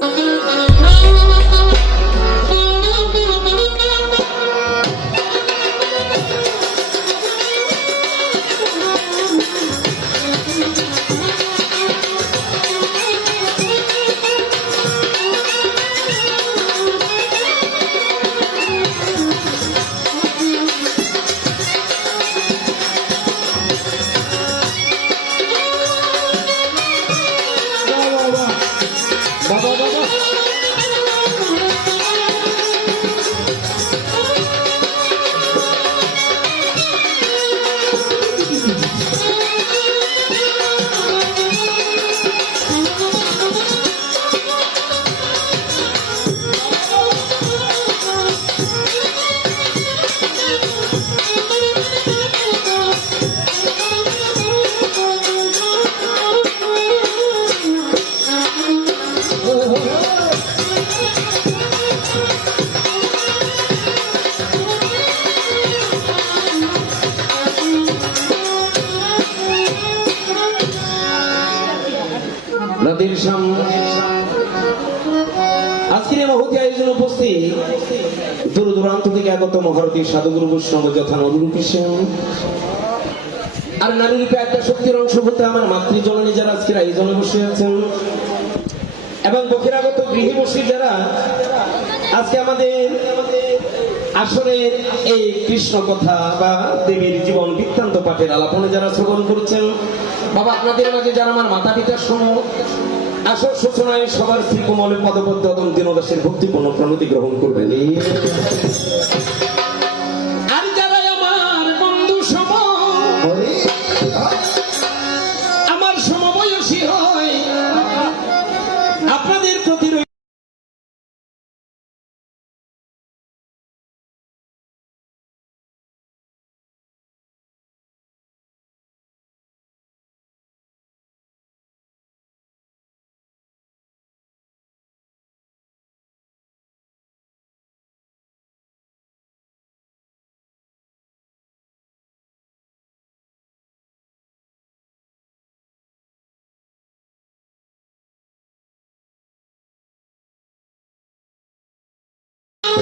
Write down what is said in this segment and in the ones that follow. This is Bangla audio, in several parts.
বাবা নদীরূপী সেন আর একটা শক্তির অংশ হতে আমার মাতৃজননী যারা, আজকের আয়োজনে বসে আছেন। এবং বহিরাগত যারা, আজকে আমাদের আসলে এই কৃষ্ণ কথা বা দেবীর জীবন বৃত্তান্ত পাঠের আলাপনে যারা শ্রবণ করছেন, বাবা, আপনাদের মাঝে যারা আমার মাতা পিতার সম আসল সূচনায় সবার শ্রী কোমলের পদবদ্ধ এবং দীনদাসের ভক্তিপূর্ণ প্রণতি গ্রহণ করবেন।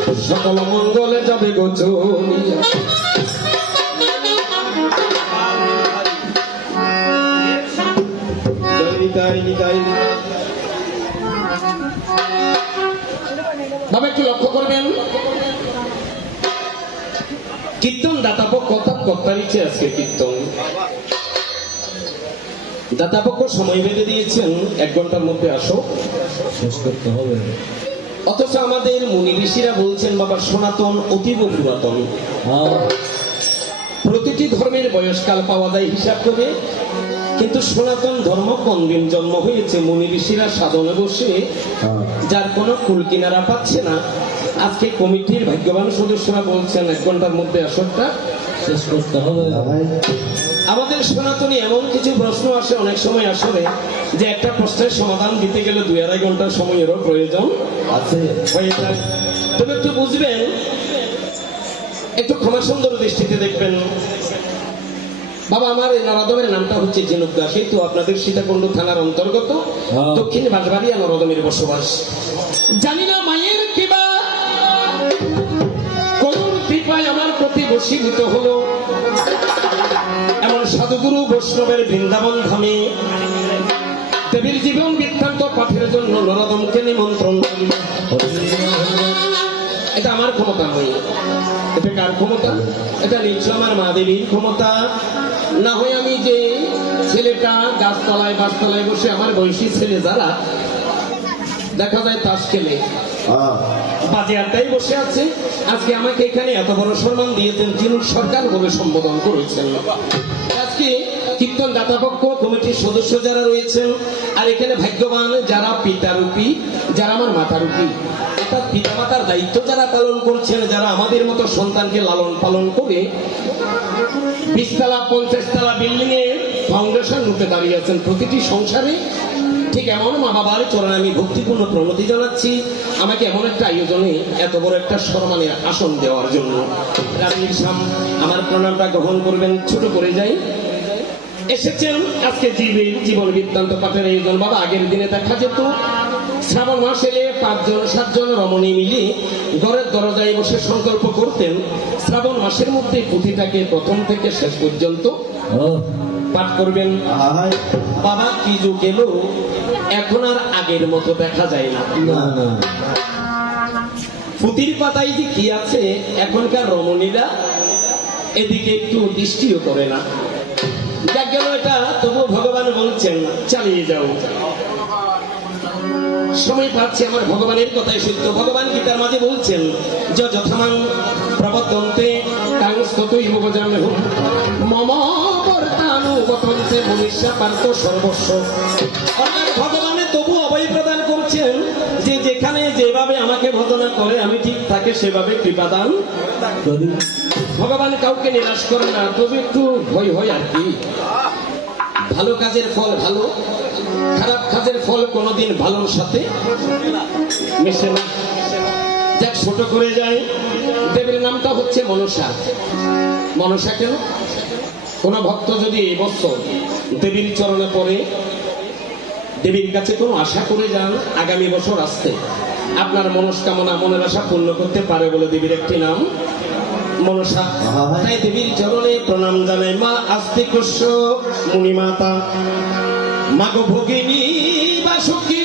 সকল মঙ্গলে যাবে তাই তাই বাবা, একটু লক্ষ্য করবেন। কীর্তন অর্থাৎ কর্তার আজকে কীর্তন। দাতাপক্ষ সময় বেঁধে দিয়েছেন, এক ঘণ্টার মধ্যে আসো। শেষ করতে হবে। অথচ আমাদের মুনি ঋষিরা বলছেন বাবা সনাতন অতীব পুরাতন। হ্যাঁ। প্রতিটি ধর্মের বয়সকাল পাওয়া যায় হিসাব করে কিন্তু সনাতন ধর্ম কোন দিন জন্ম হয়েছে মুনি ঋষিরা সাধনে বসে হ্যাঁ। যার কোনো কুল কিনারা পাচ্ছে না। আজকে কমিটির ভাগ্যবান সদস্যরা বলছেন এক ঘণ্টার মধ্যে আসরটা শেষ করতে হবে। আমাদের সনাতনী এমন কিছু প্রশ্ন আসে অনেক সময় আসলে যে একটা প্রশ্নের সমাধান দিতে গেলে দুই আড়াই ঘণ্টার সময়েরও প্রয়োজন আছে। তবে একটু বুঝবেন একটু ক্ষমা সুন্দর দৃষ্টিতে দেখবেন। বাবা আমার এই নরদমের নামটা হচ্ছে জেনুক দাস এই তো আপনাদের সীতাকুণ্ড থানার অন্তর্গত হ্যাঁ। দক্ষিণ বাঁশবাড়িয়া নরদমের বসবাস। জানি না মায়ের কৃপা প্রতি হলো। এমন সাধুগুরু বৈষ্ণবের বৃন্দাবন ধামে দেবীর জীবন বৃত্তান্ত পাঠের জন্য নরদমকে নিমন্ত্রণ এটা আমার ক্ষমতা নয়। এটা কার ক্ষমতা? এটা নিশ্চয় আমার মা দেবীর ক্ষমতা। না হয় আমি যে ছেলেটা গাছতলায় গাছতলায় বসে আমার বয়সী ছেলে যারা দেখা যায় তাস খেলে। বাজে আড্ডায় বসে আছে। আজকে আমাকে এখানে এত বড় সম্মান দিয়েছেন যিনি সরকার বলে সম্বোধন করেছেন। আজকে কীর্তন দাতাপক্ষ কমিটির সদস্য যারা রয়েছেন আর এখানে ভাগ্যবান যারা পিতারূপী যারা আমার মাতারূপী অর্থাৎ পিতা মাতার দায়িত্ব যারা পালন করছেন যারা আমাদের মতো সন্তানকে লালন পালন করে বিশতলা পঞ্চাশ তলা বিল্ডিং এ ফাউন্ডেশন রূপে দাঁড়িয়ে আছেন প্রতিটি সংসারে ঠিক এমন মা বাবার চরণে আমি ভক্তিপূর্ণ প্রণতি জানাচ্ছি। আমাকে এমন একটা আয়োজনে এত বড় একটা সম্মানের আসন দেওয়ার জন্য। রানীর সাম আমার প্রণামটা গ্রহণ করবেন ছোট করে যাই। এসেছেন আজকে জীবের জীবন বৃত্তান্ত পাঠের আয়োজন। বাবা আগের দিনে দেখা যেত শ্রাবণ মাস এলে পাঁচজন সাতজন রমণী মিলে ঘরের দরজায় বসে সংকল্প করতেন শ্রাবণ মাসের মধ্যে পুঁথিটাকে প্রথম থেকে শেষ পর্যন্ত পাঠ করবেন। বাবা কি যুগ এলো? এখন আর আগের মতো দেখা যায় না। পুঁতির পাতায় যে কি আছে এখনকার রমণীরা এদিকে একটু দৃষ্টিও করে না। যার গেল এটা তবু ভগবান বলছেন চালিয়ে যাও। সময় পাচ্ছে আমার ভগবানের কথাই সত্য ভগবান গীতার মাঝে বলছেন যে যথামাং উপজামে হুম মম বর্তানু বতন্তে মনীষা পান্ত সর্বস্ব। অর্থাৎ ভগবানে তবু অভয় প্রদান করছেন যে যেখানে যেভাবে আমাকে ভজনা করে, আমি ঠিক থাকে সেভাবে কৃপাদান করি। ভগবান কাউকে নিরাশ করে না, তবে একটু ভয় হয় আর কি। ভালো কাজের ফল ভালো, খারাপ কাজের ফল কোনোদিন ভালোর সাথে মিশে না। যাক, ছোট করে যায় দেবীর নামটা হচ্ছে মনসা। মনসা কেন? কোন ভক্ত যদি এই বছর দেবীর চরণে পড়ে, দেবীর কাছে কোনো আশা করে যান, আগামী বছর আসতে, আপনার মনস্কামনা, মনের আশা পূর্ণ করতে পারে বলে দেবীর একটি নাম, মনসা। দেবীর চরণে প্রণাম জানাই মা আস্তে কুষ্য মুনি মাতা মাগো ভগিনী বাসুকি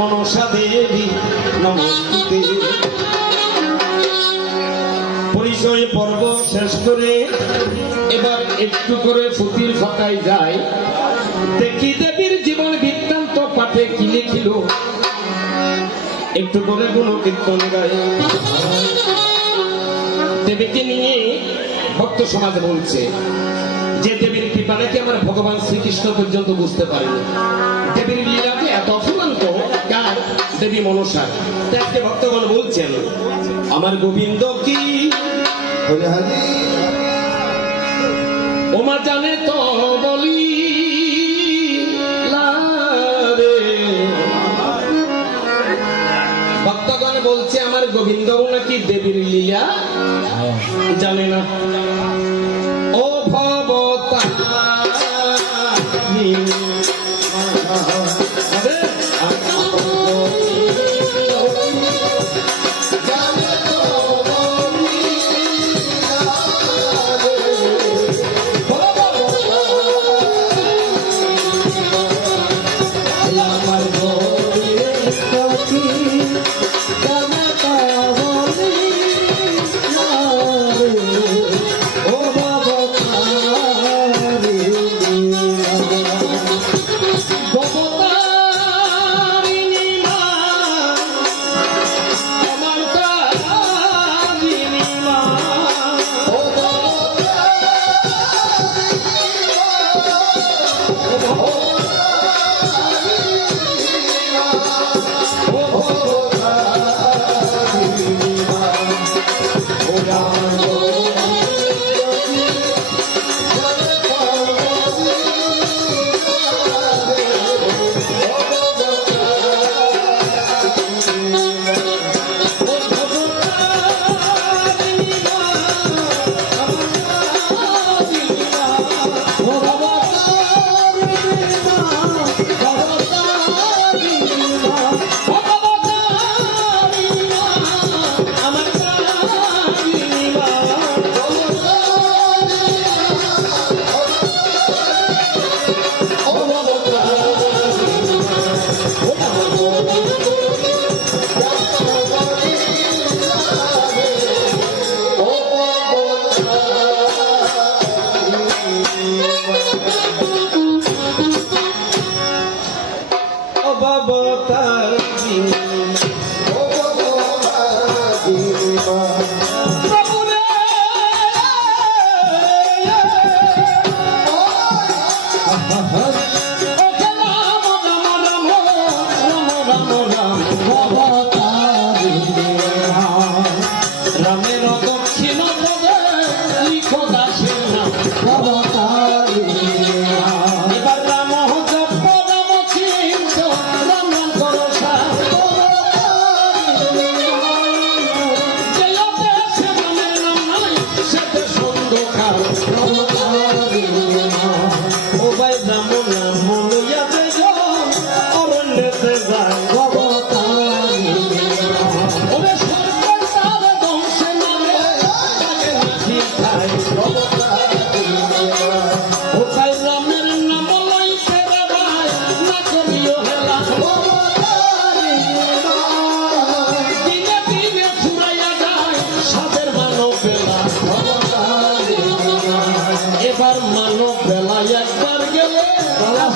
মনসা দেবী নমস্তুতে পরিচয় পর্ব শেষ করে এবার একটু করে ফুতির যায় দেখি দেবীর জীবন বৃত্তান্ত পাঠে কি লিখিল। একটু করে কীর্তন দেবীকে নিয়ে ভক্ত সমাজ বলছে, যে দেবীর কৃপা নাকি আমার ভগবান শ্রীকৃষ্ণ পর্যন্ত বুঝতে পারেনি। দেবীর লীলাকে এত দেবী মনসা আজকে ভক্তগণ বলছেন আমার গোবিন্দ কি? ওমা জানে তো বলি ভক্তগণ বলছে আমার গোবিন্দ নাকি দেবীর লীলা? হ্যাঁ। জানে না। Hold.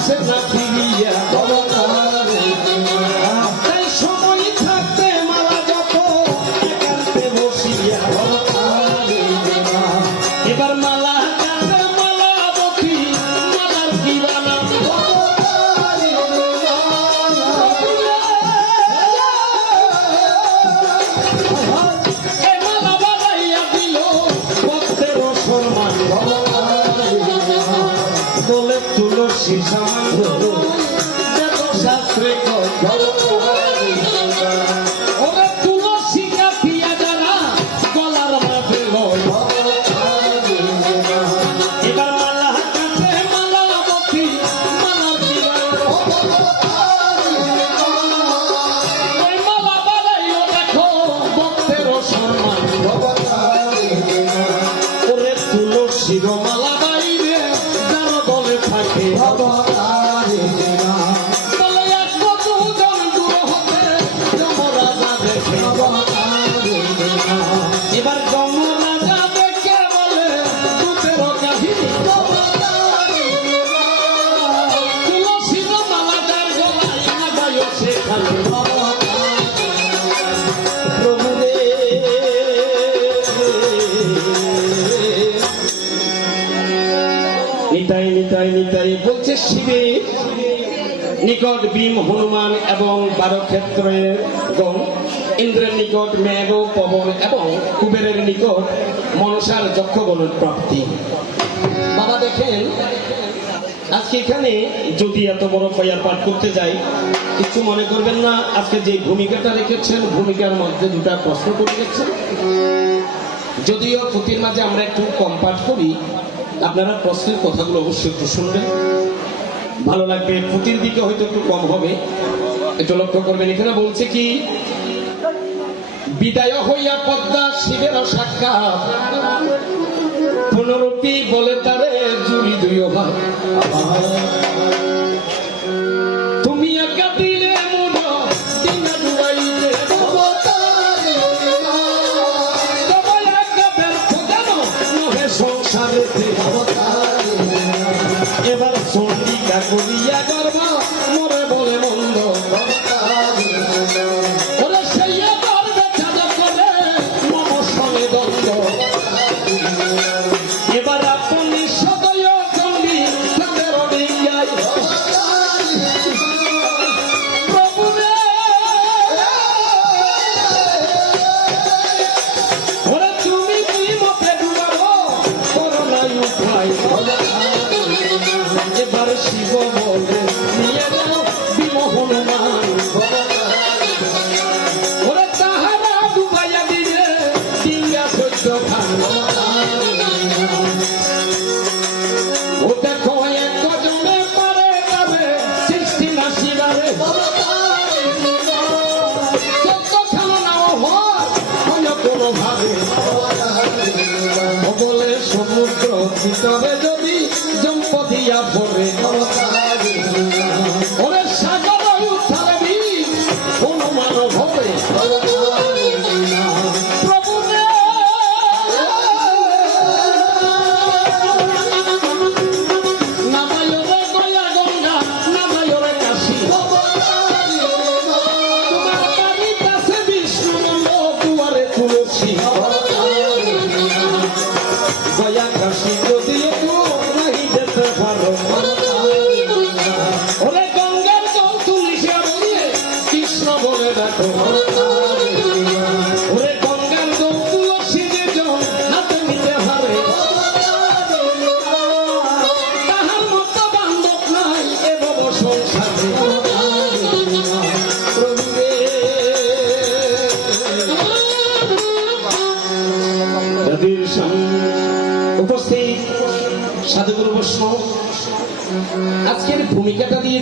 আসে না ফিরিয়া নিতাই নিতাই নিতাই বলছে শিবে। নিকট ভীম, হনুমান এবং বারো ক্ষেত্রের গণ, ইন্দ্রের নিকট মেঘ, পবন এবং কুবেরের নিকট মনসার যক্ষগণের প্রাপ্তি। বাবা দেখেন, আজকে এখানে যদি এত বড় ফয়ার পাঠ করতে যাই, কিছু মনে করবেন না, আজকে যে ভূমিকাটা রেখেছেন, ভূমিকার মধ্যে দুটা প্রশ্ন করে গেছেন। যদিও পুঁথির মাঝে আমরা একটু কম পাঠ করি আপনারা প্রশ্নের কথাগুলো অবশ্যই একটু শুনবেন। ভালো লাগবে ফুটির দিকে হয়তো একটু কম হবে। একটু লক্ষ্য করবেন, এখানে বলছে কি, বিদায় হইয়া পদ্মা শিবের সাক্ষাৎ। পুনরূপী বলে তারে জুড়ি দুই ভাগ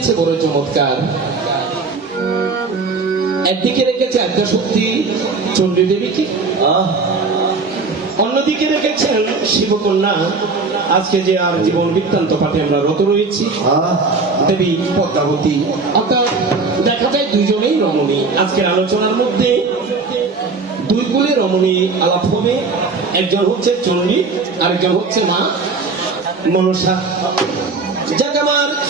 দিয়েছে বড় চমৎকার। একদিকে রেখেছে আদ্যাশক্তি চণ্ডী দেবীকে। অন্যদিকে রেখেছেন শিবকন্যা। আজকে যে আর জীবন বৃত্তান্ত পাঠে আমরা রত রয়েছি দেবী পদ্মাবতী। অর্থাৎ দেখা যায় দুইজনেই রমণী। আজকের আলোচনার মধ্যে দুই কুলে রমণী আলাপ হবে। একজন হচ্ছে চণ্ডী আরেকজন হচ্ছে মা মনসা।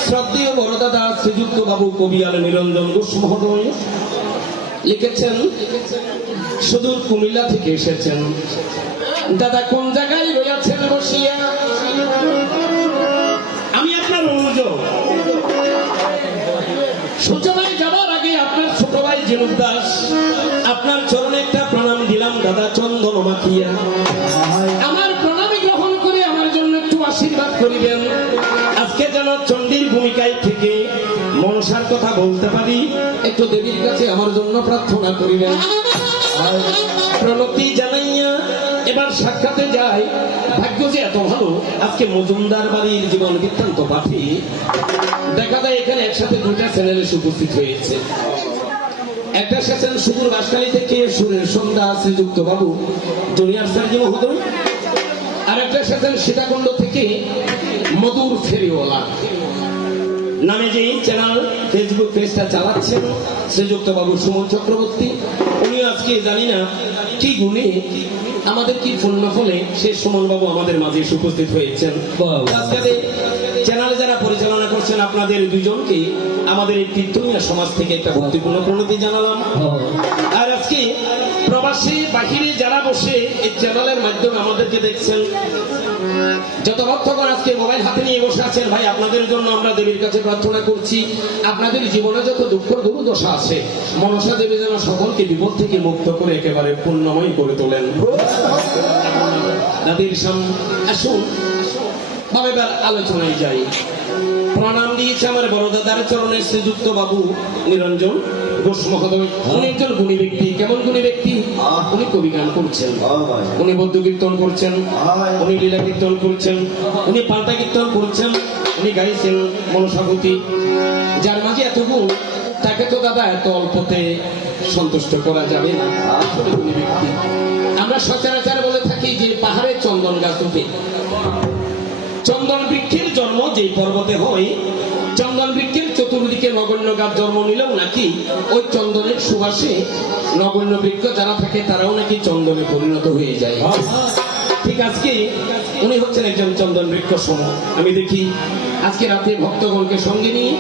শ্রদ্ধেয় বড় দাদা শ্রীযুক্ত বাবু কবি আল নিরঞ্জন ঘোষ লিখেছেন, সুদূর কুমিল্লা থেকে এসেছেন। দাদা, কোন জায়গায় রয়েছেন বসিয়া? আমি আপনার অনুজ। সূচনায় যাবার আগে আপনার ছোট ভাই জিনুক দাস, আপনার চরণে একটা প্রণাম দিলাম, দাদা চন্দন মাখিয়া। আমার প্রণামী গ্রহণ করে আমার জন্য একটু আশীর্বাদ করিবেন। মনসার কথা বলতে পারি? একটু দেবীর কাছে আমার জন্য প্রার্থনা করিবেন। আর প্রণতি জানাইয়া এবার সাক্ষাতে যাই। ভাগ্য যে এত ভালো আজকে মজুমদার বাড়ির জীবন বৃত্তান্ত পাঠি দেখা যায় এখানে একসাথে দুইটা চ্যানেল এসে উপস্থিত হয়েছে। একটা সেশন সুদূর বাসকালী থেকে সুরের সন্ধ্যা শ্রীযুক্ত বাবু জুনিয়র সার্জি মহোদয়। আর একটা সেশন সীতাকুণ্ড থেকে মধুর ফেরিওয়ালা। নামে যে চ্যানেল ফেসবুক পেজটা চালাচ্ছেন শ্রীযুক্ত বাবু সুমন চক্রবর্তী উনি আজকে জানি না কি গুণে আমাদের কি ফোন না ফলে সে সুমন বাবু আমাদের মাঝে এসে উপস্থিত হয়েছেন। আজকে চ্যানেল যারা পরিচালনা করছেন আপনাদের দুজনকে আমাদের এই তীর্থমিয়া সমাজ থেকে একটা ভক্তিপূর্ণ প্রণতি জানালাম। আর আজকে প্রবাসী বাহিরে যারা বসে এই চ্যানেলের মাধ্যমে আমাদেরকে দেখছেন, যত ভক্তগণ আজকে মোবাইল হাতে নিয়ে বসে আছেন ভাই, আপনাদের জন্য আমরা দেবীর কাছে প্রার্থনা করছি, আপনাদের জীবনে যত দুঃখ দুর্দশা আছে, মনসা দেবী যেন সকলকে বিপদ থেকে মুক্ত করে একেবারে পূর্ণময় করে তোলেন। দাদির আসুন বাবা এবার আলোচনায় যাই। প্রণাম দিয়েছে আমার বড় দাদার চরণে শ্রীযুক্ত বাবু নিরঞ্জন। ঘোষ মহোদয় উনি একজন গুণী ব্যক্তি। কেমন গুণী ব্যক্তি? উনি কবি গান করছেন। উনি বৌদ্ধ কীর্তন করছেন। উনি লীলা কীর্তন করছেন। উনি পাল্টা কীর্তন করছেন। উনি গাইছেন মনসাভূতি যার মাঝে এত গুণ তাকে তো দাদা এত অল্পতে সন্তুষ্ট করা যাবে না। আসলে গুণী ব্যক্তি। আমরা সচরাচর বলে থাকি যে পাহাড়ে চন্দন গাছ উঠে চন্দন বৃক্ষের জন্ম যেই পর্বতে হয় চন্দন বৃক্ষের চতুর্দিকে নগণ্য গাছ জন্ম নিলেও নাকি ওই চন্দনের সুবাসে নগণ্য বৃক্ষ যারা থাকে তারাও নাকি চন্দনে পরিণত হয়ে যায়। ঠিক আজকে উনি হচ্ছেন একজন চন্দন বৃক্ষ সম আমি দেখি আজকে রাতে ভক্তগণকে সঙ্গে নিয়ে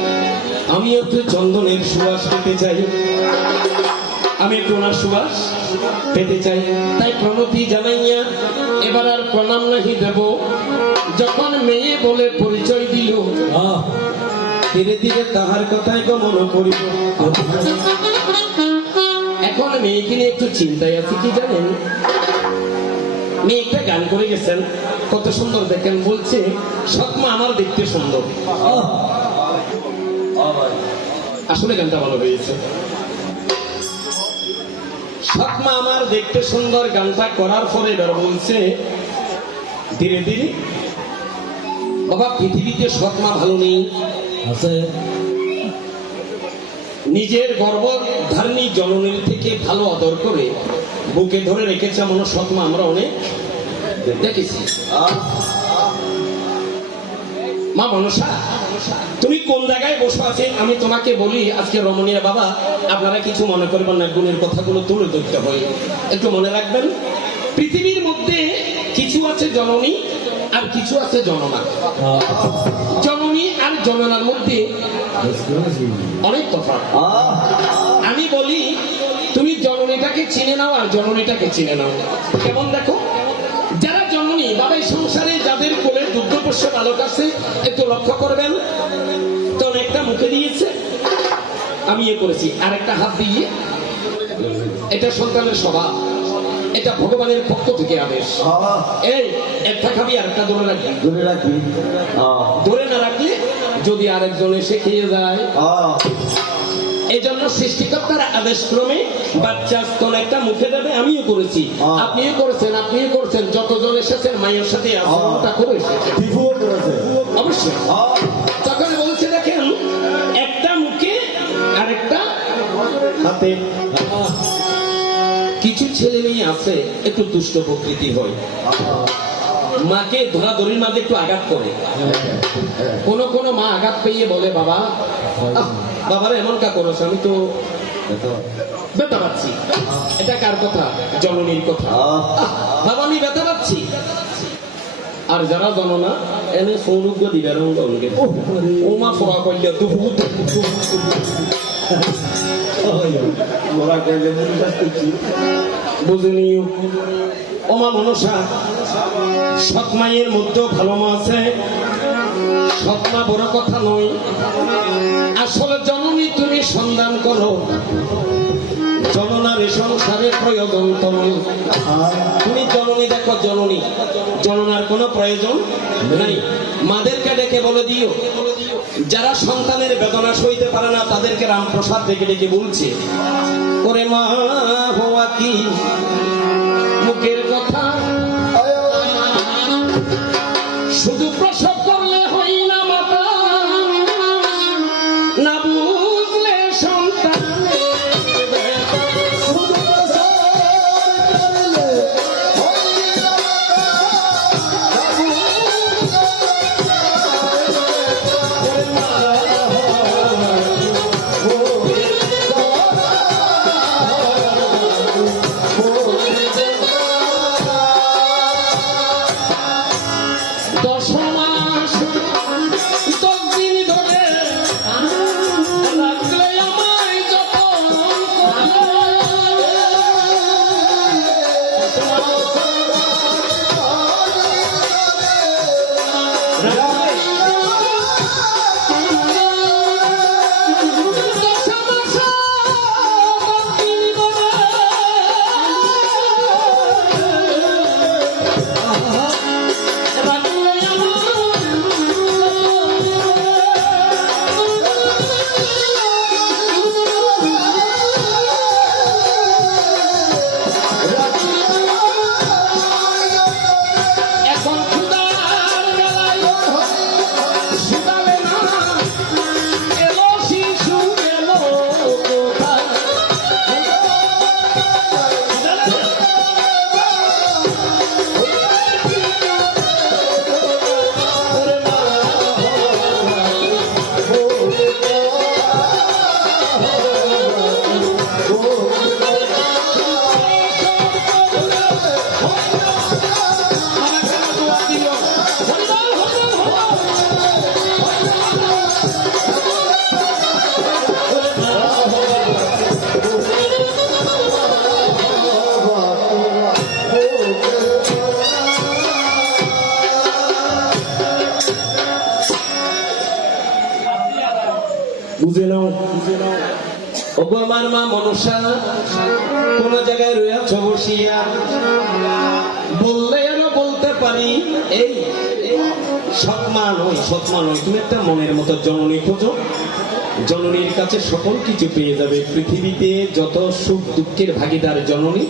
আমি একটু চন্দনের সুবাস পেতে চাই। আমি একটু ওনার সুবাস পেতে চাই। তাই প্রণতি জানাইয়া এবার আর প্রণাম নাহি দেব। যখন মেয়ে বলে পরিচয় দিল ধীরে ধীরে তাহার কথাই গমন করিব এখন মেয়েকে নিয়ে একটু চিন্তায় আছি, কি জানেন? মেয়ে একটা গান করে গেছেন, কত সুন্দর দেখেন, বলছে সৎমা আমার দেখতে সুন্দর। আসলে গানটা ভালো হয়েছে। সৎমা আমার দেখতে সুন্দর, গানটা করার পরে এবার বলছে, ধীরে ধীরে, বাবা, পৃথিবীতে সৎমা ভালো নেই। আছে। নিজের গর্ব ধারণী জননীর থেকে ভালো আদর করে বুকে ধরে রেখেছে এমন সৎমা আমরা অনেক দেখেছি। মা মনসা, তুমি কোন জায়গায় বসে আছেন আমি তোমাকে বলি, আজকে রমণীয়া বাবা, আপনারা কিছু মনে করবেন না, গুণের কথাগুলো তুলে ধরতে হয়। একটু মনে রাখবেন? জননী আর কিছু আছে জননা। জননী আর জননার মধ্যে অনেক তফাৎ আমি বলি, তুমি জননীটাকে চিনে নাও আর জননীটাকে চিনে নাও। কেমন দেখো? যারা জননী, বাবা সংসারে যাদের কোলে দুগ্ধপোষ্য বালক আছে, একটু লক্ষ্য করবেন তো একটা মুখে দিয়েছে। আমি ইয়ে করেছি। আর একটা হাত দিয়ে। এটা সন্তানের স্বভাব। এটা ভগবানের পক্ষ থেকে আদেশ। এই একটা খাবি আর একটা ধরে রাখবি। ধরে রাখবি। ধরে না রাখলে যদি আরেকজন এসে খেয়ে যায়। এই জন্য সৃষ্টিকর্তার আদেশ ক্রমে বাচ্চা স্তন একটা মুখে দেবে আমিও করেছি। আপনিও করেছেন আপনিও করেছেন যতজন এসেছেন মায়ের সাথে আচরণটা করে অবশ্যই। তখন বলছে দেখেন একটা মুখে আরেকটা হাতে। আছে একটু দুষ্ট প্রকৃতি হয়। মাকে ধরাধরির মাঝে একটু আঘাত করে। কোন কোন মা আঘাত পেয়ে বলে বাবা বাবারা এমন কা করছ আমি তো ব্যথা পাচ্ছি। এটা কার কথা? জননীর কথা। বাবা আমি ব্যথা পাচ্ছি। আর যারা জানো না এনে সৌরভ দিবার ওমা করলে দুহু মোরা কইলে বুঝিনিও ওমা মনসা, সৎ মায়ের মধ্যেও ভালো মা আছে। সৎ মা বড় কথা নয়। আসলে জননী তুমি সন্ধান করো। জননার এ সংসারের প্রয়োজন তোমার তুমি জননী দেখো জননী। জননার কোনো প্রয়োজন নাই। মাদেরকে ডেকে বলে দিও। যারা সন্তানের বেদনা সইতে পারে না, তাদেরকে রামপ্রসাদ ডেকে ডেকে বলছে। ওরে মা হওয়া কি? মুখের কথা। শুধু মা কোন জায়গায় রয়েছ বসিয়া বললে বলতে পারি, এই সৎমা নয় সৎমা নয় তুমি একটা মনের মতো জননী খোঁজো। জননীর কাছে সকল কিছু পেয়ে যাবে। পৃথিবীতে যত সুখ দুঃখের ভাগিদার জননী,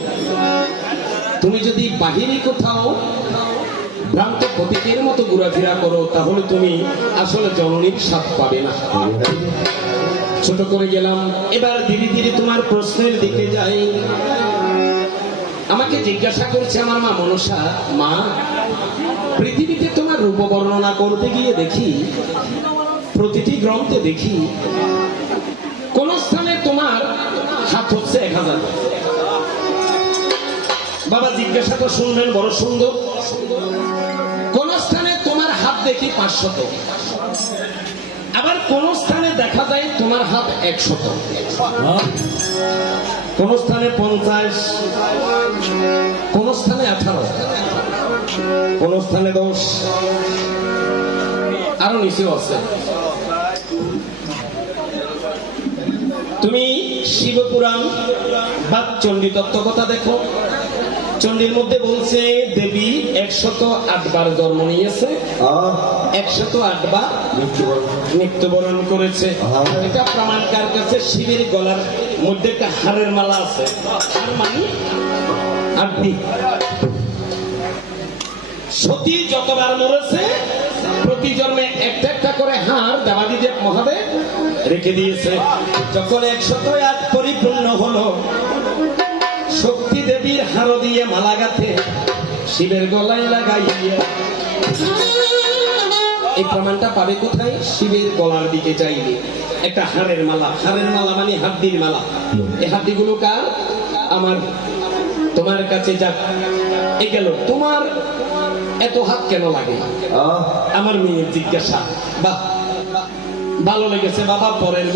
তুমি যদি বাহিরে কোথাও ভ্রান্ত প্রতীকের মতো ঘোরাফেরা করো, তাহলে তুমি আসলে জননীর স্বাদ পাবে না। ছোট করে গেলাম। এবার ধীরে ধীরে তোমার প্রশ্নের দিকে যাই। আমাকে জিজ্ঞাসা করছে আমার মা মনসা, মা, পৃথিবীতে তোমার রূপ বর্ণনা করতে গিয়ে দেখি, প্রতিটি গ্রন্থে দেখি, কোন স্থানে তোমার হাত হচ্ছে এক হাজার। বাবা জিজ্ঞাসা তো শুনবেন বড় সুন্দর। কোন স্থানে তোমার হাত দেখি পাঁচশত। আবার কোন স্থানে দেখা যায় তোমার হাত একশত। কোন স্থানে পঞ্চাশ, কোন স্থানে আঠারো, কোন স্থানে দশ, আরও নিচেও আছে। তুমি শিবপুরাণ বা চণ্ডী তত্ত্ব কথা দেখো। চণ্ডীর মধ্যে বলছে দেবী একশত আটবার জন্ম নিয়েছে। একশত আটবার মৃত্যুবরণ। করেছে। এটা প্রমাণ কার কাছে? শিবের গলার মধ্যে একটা হারের মালা আছে। হার মানে আটটি সতী যতবার মরেছে প্রতি জন্মে একটা একটা করে হার দেবাদিদেব মহাদেব রেখে দিয়েছে। যখন একশত আট পরিপূর্ণ হলো দেবীর দিয়ে মালা গাথে শিবের গলায় লাগাইয়া। এই প্রমাণটা পাবে কোথায়? শিবের গলার দিকে চাইলে। একটা হাড়ের মালা হাড়ের মালা মানে হাড্ডির মালা। এই হাড্ডিগুলো কার? আমার তোমার কাছে যাক। এ গেল তোমার এত হাত কেন লাগে? আমার মেয়ের জিজ্ঞাসা। বাহ ভালো লেগেছে বাবা পরের